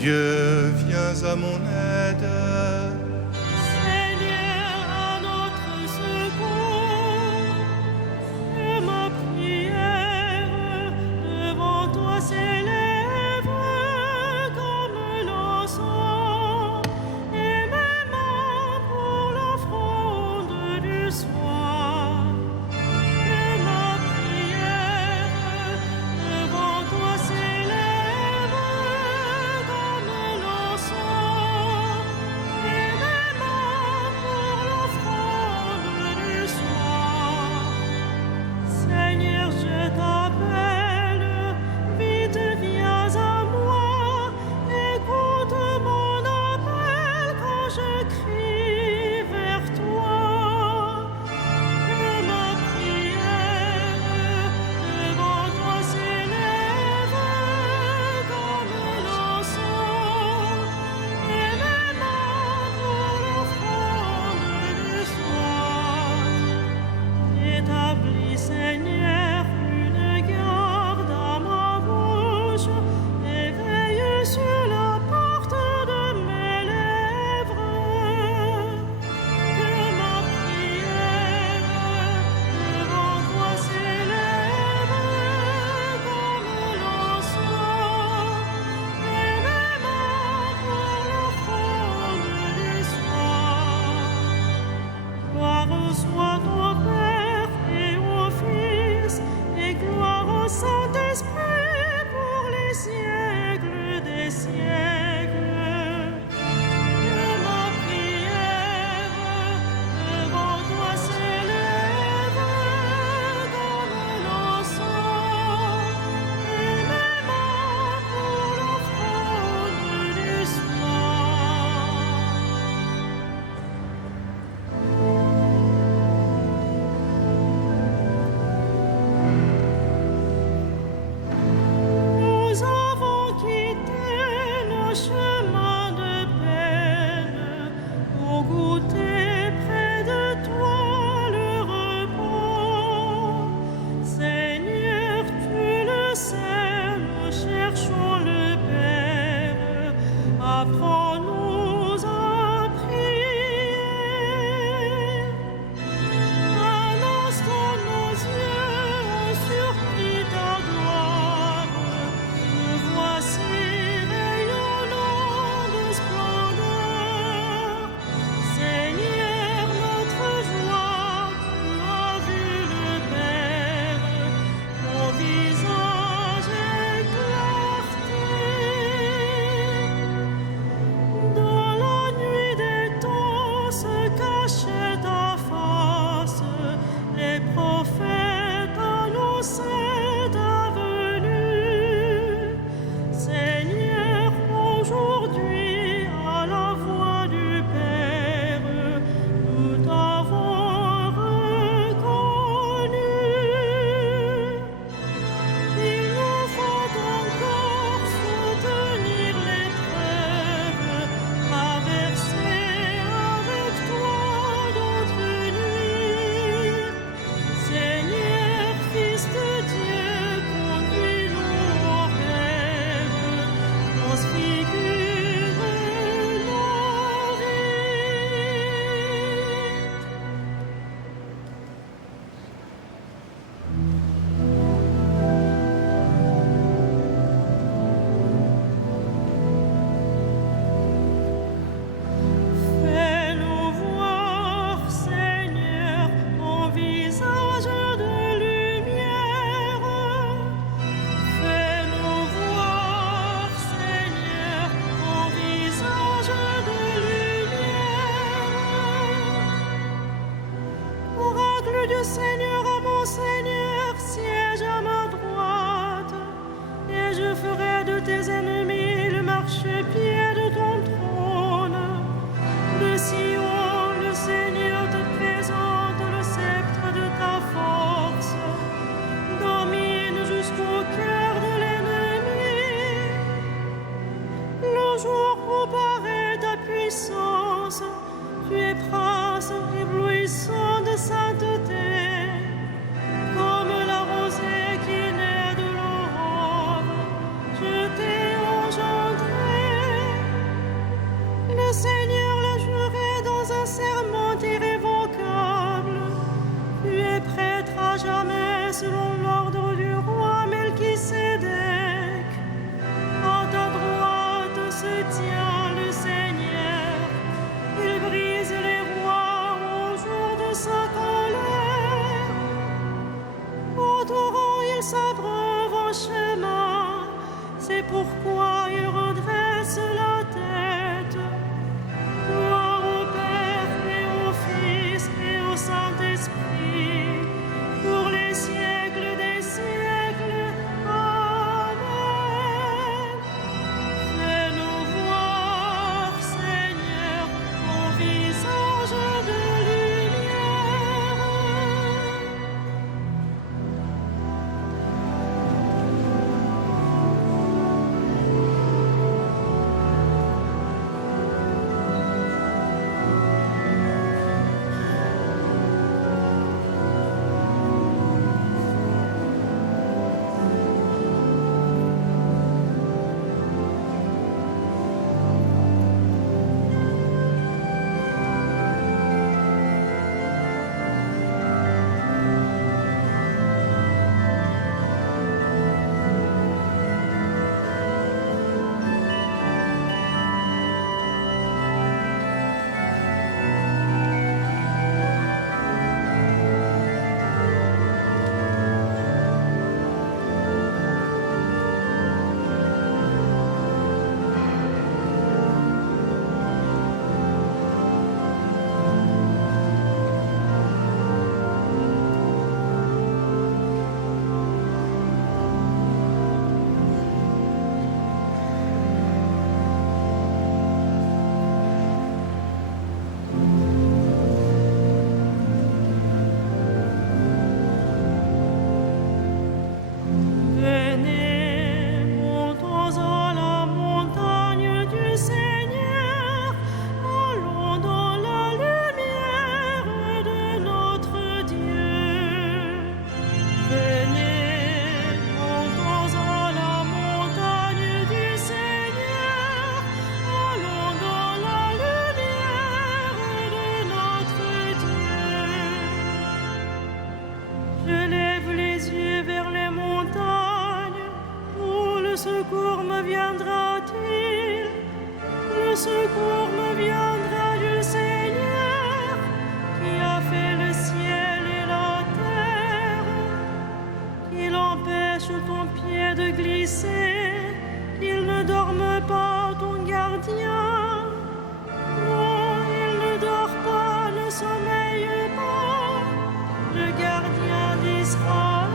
Dieu, viens à mon aide. Seigneur, à notre secours, que ma prière devant toi s'élève comme l'encens, et mes mains pour l'offrande du soir. Que ma prière devant toi s'élève comme l'encens, et mes mains pour l'offrande du soir. Seigneur, je t'appelle, vite viens à moi, écoute mon appel quand je crie vers toi. Que ma prière devant toi s'élève comme l'encens, et mes mains pour l'offrande du soir. Établis, Seigneur, une garde à ma bouche, et veille sur la porte de mes lèvres. Que ma prière devant toi s'élève comme l'encens, et mes mains pour l'offrande du soir. Gloire soit au Père et au Fils, et gloire au Saint-Esprit pour les siècles des siècles. Que ma prière devant toi s'élève comme l'encens, et mes mains pour l'offrande du soir. Nous avons quitté nos chemins de peine pour goûter près de toi le repos. Seigneur, tu le sais, nous cherchons le Père. Apprends-nous à prier. Un instant nos yeux ont surpris ta gloire. Te voici rayonnant de splendeur. Seigneur, notre joie, tu as vu le Père. Ton visage est clarté. Dans la nuit des temps se cachait ta face, les prophètes annonçaient ta venue. Seigneur, aujourd'hui, à la voix du Père, nous t'avons reconnu. Il nous faut encore soutenir l'épreuve, traverser avec toi d'autres nuits. Seigneur, Fils de Dieu, conduis-nous au rêve, transfigure nos vies. Fais-nous voir, Seigneur, ton visage de lumière. Fais-nous voir, Seigneur, ton visage de lumière. Oracle du Seigneur à mon Seigneur, siège à ma droite, et je ferai de tes ennemis le marchepied de ton trône. De Sion, le Seigneur te présente le sceptre de ta force. Domine jusqu'au cœur de l'ennemi. Le jour où paraît ta puissance, tu es prince éblouissant de sainteté, comme la rosée qui naît de l'aurore. Je t'ai engendré Le Seigneur l'a juré dans un serment irrévocable. Tu es prêtre à jamais selon l'ordre du roi Melchisédek. À ta droite se tient le Seigneur. Il brise les rois au jour de sa colère. Au torrent, il s'abreuve en chemin. C'est pourquoi il redresse la tête. Gloire au Père et au Fils et au Saint-Esprit, pour les siècles des siècles. Amen. Fais-nous voir, Seigneur, ton visage de lumière. Venez, montons à la montagne du Seigneur, allons dans la lumière de notre Dieu. Venez, montons à la montagne du Seigneur, allons dans la lumière de notre Dieu. Je lève les yeux vers les montagnes, où le secours me viendra-t-il? Le secours me viendra du Seigneur, qui a fait le ciel et la terre. Qu'il empêche ton pied de glisser, qu'il ne dorme pas ton gardien. Non, il ne dort pas, ne sommeille pas, le gardien d'Israël.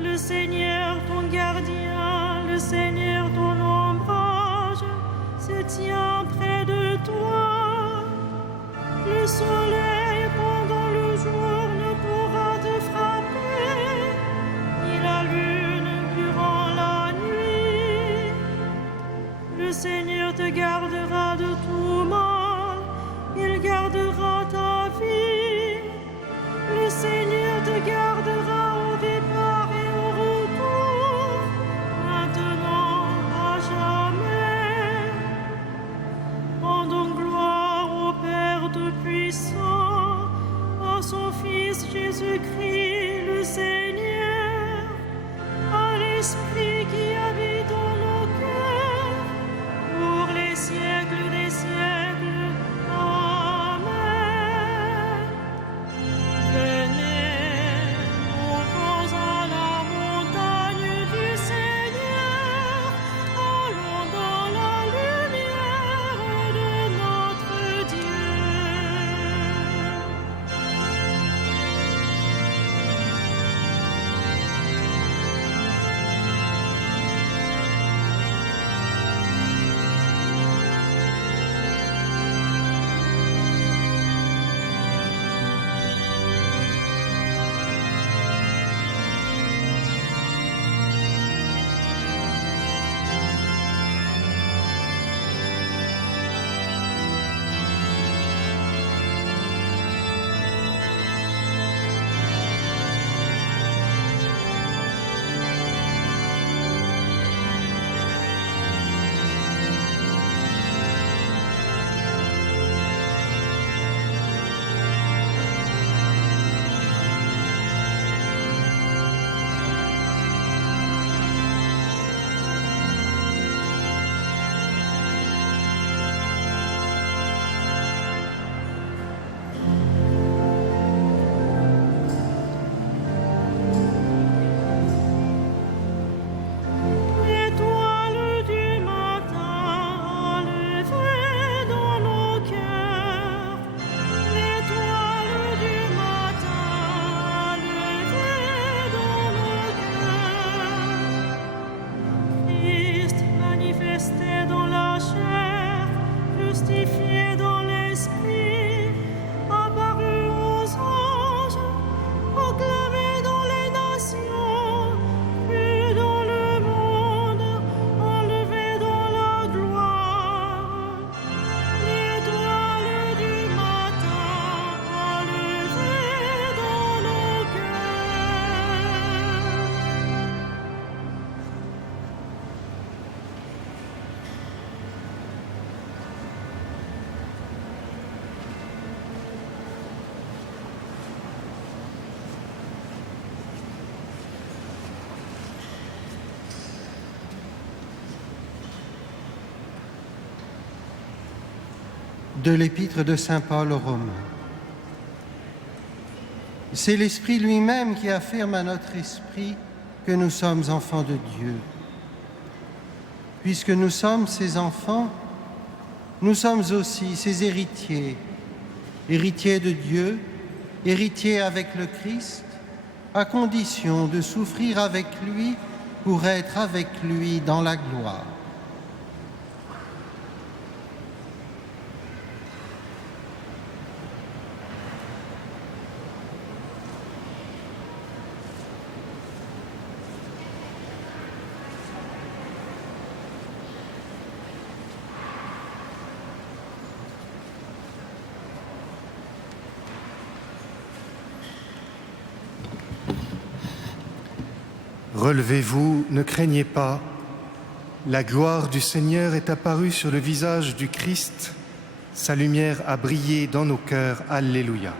Le Seigneur ton gardien, le Seigneur ton ombrage, se tient près de toi. Le soleil pendant le jour ne pourra te frapper, ni la lune durant la nuit. Le Seigneur te gardera de tout mal, il gardera ta vie. Le Seigneur te gardera au départ et au retour, maintenant à jamais. Rendons gloire au Père Tout-Puissant, à son Fils Jésus-Christ le Seigneur, à l'Esprit qui habite en nos cœurs, pour les siècles des siècles. Amen. De l'épître de saint Paul aux Romains. C'est l'Esprit lui-même qui affirme à notre esprit que nous sommes enfants de Dieu. Puisque nous sommes ses enfants, nous sommes aussi ses héritiers, héritiers de Dieu, héritiers avec le Christ, à condition de souffrir avec lui pour être avec lui dans la gloire. Relevez-vous, ne craignez pas. La gloire du Seigneur est apparue sur le visage du Christ. Sa lumière a brillé dans nos cœurs. Alléluia.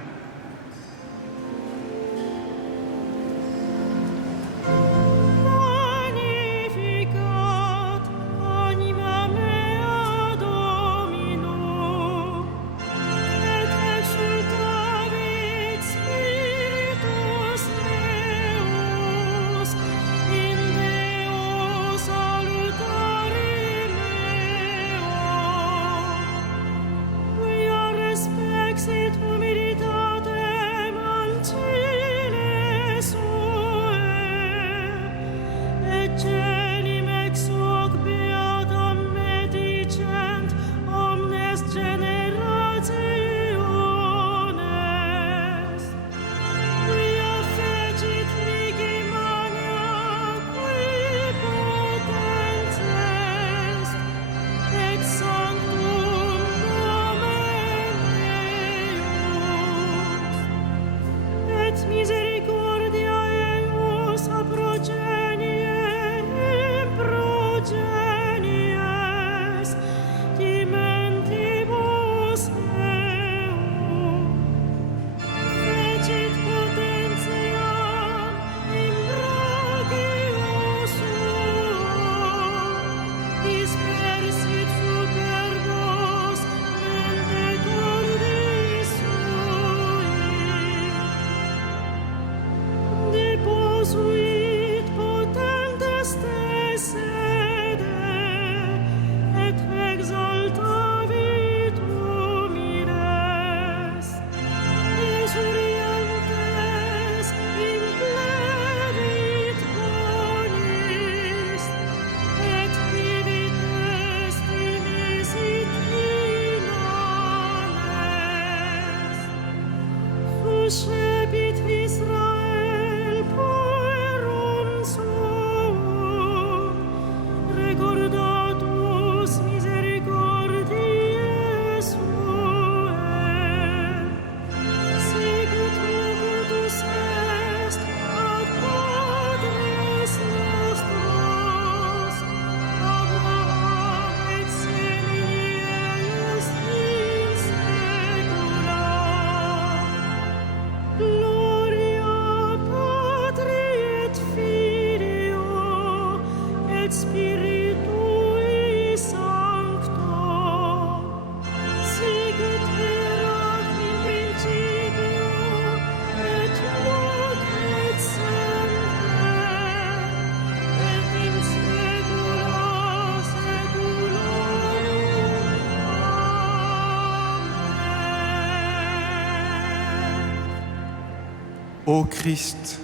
Ô Christ,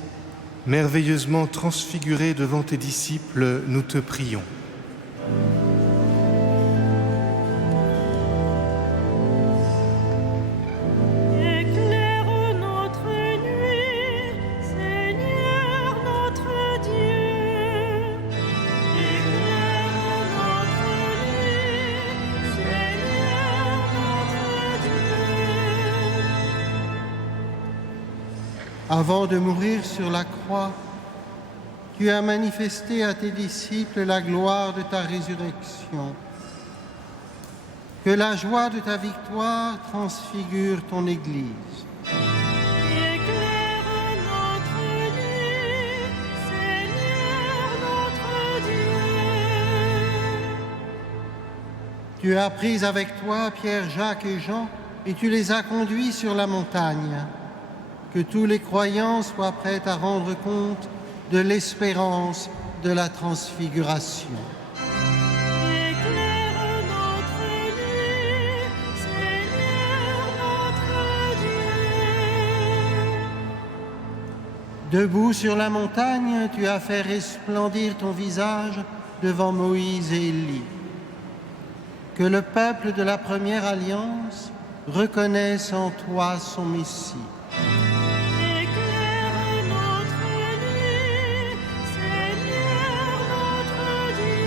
merveilleusement transfiguré devant tes disciples, nous te prions. Avant de mourir sur la croix, tu as manifesté à tes disciples la gloire de ta résurrection. Que la joie de ta victoire transfigure ton Église. Éclaire notre nuit, Seigneur notre Dieu. Tu as pris avec toi Pierre, Jacques et Jean, et tu les as conduits sur la montagne. Que tous les croyants soient prêts à rendre compte de l'espérance de la transfiguration. Éclaire notre nuit, Seigneur notre Dieu. Debout sur la montagne, tu as fait resplendir ton visage devant Moïse et Élie. Que le peuple de la première alliance reconnaisse en toi son Messie. Éclaire notre nuit, Seigneur notre Dieu.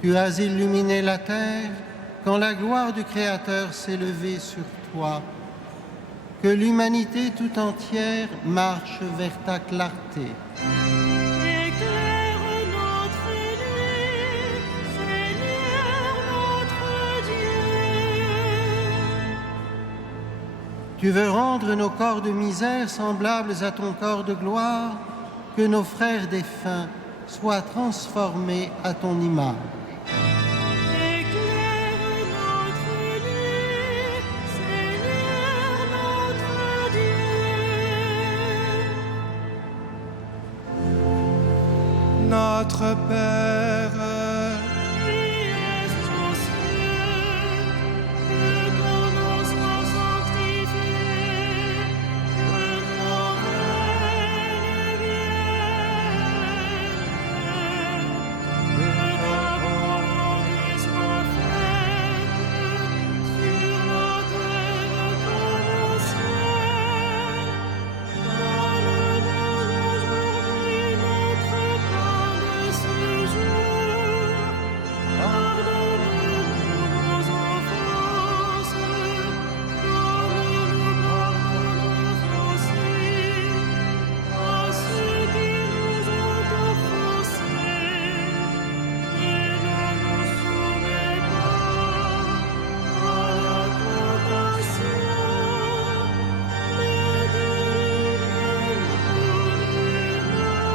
Tu as illuminé la terre quand la gloire du Créateur s'est levée sur toi. Que l'humanité tout entière marche vers ta clarté. Éclaire notre nuit, Seigneur notre Dieu. Tu veux rendre nos corps de misère semblables à ton corps de gloire, que nos frères défunts soient transformés à ton image. Éclaire notre nuit, Seigneur notre Dieu. Notre Père, Qui es aux cieux, que ton nom soit sanctifié, que ton règne vienne, que ta volonté soit faite sur la terre comme au ciel. Donne-nous aujourd'hui notre pain de ce jour. Pardonne-nous nos offenses, comme nous pardonnons aussi à ceux qui nous ont offensés. Et ne nous soumets pas à la tentation, mais délivre-nous du mal.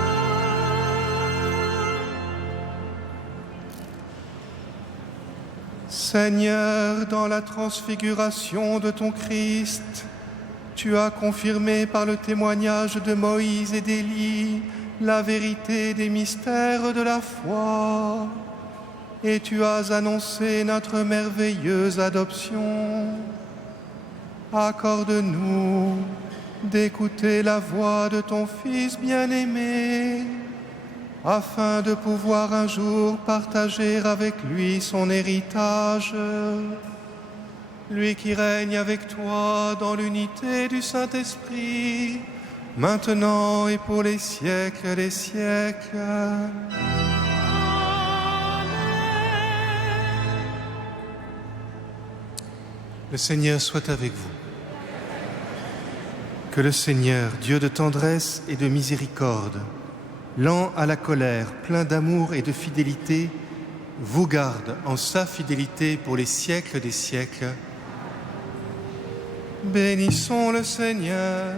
Seigneur, dans la transfiguration de ton Christ, tu as confirmé par le témoignage de Moïse et d'Élie la vérité des mystères de la foi, et tu as annoncé notre merveilleuse adoption. Accorde-nous d'écouter la voix de ton Fils bien-aimé, afin de pouvoir un jour partager avec lui son héritage. Lui qui règne avec toi dans l'unité du Saint-Esprit, maintenant et pour les siècles des siècles. Le Seigneur soit avec vous. Que le Seigneur, Dieu de tendresse et de miséricorde, lent à la colère, plein d'amour et de fidélité, vous garde en sa fidélité pour les siècles des siècles. Bénissons le Seigneur.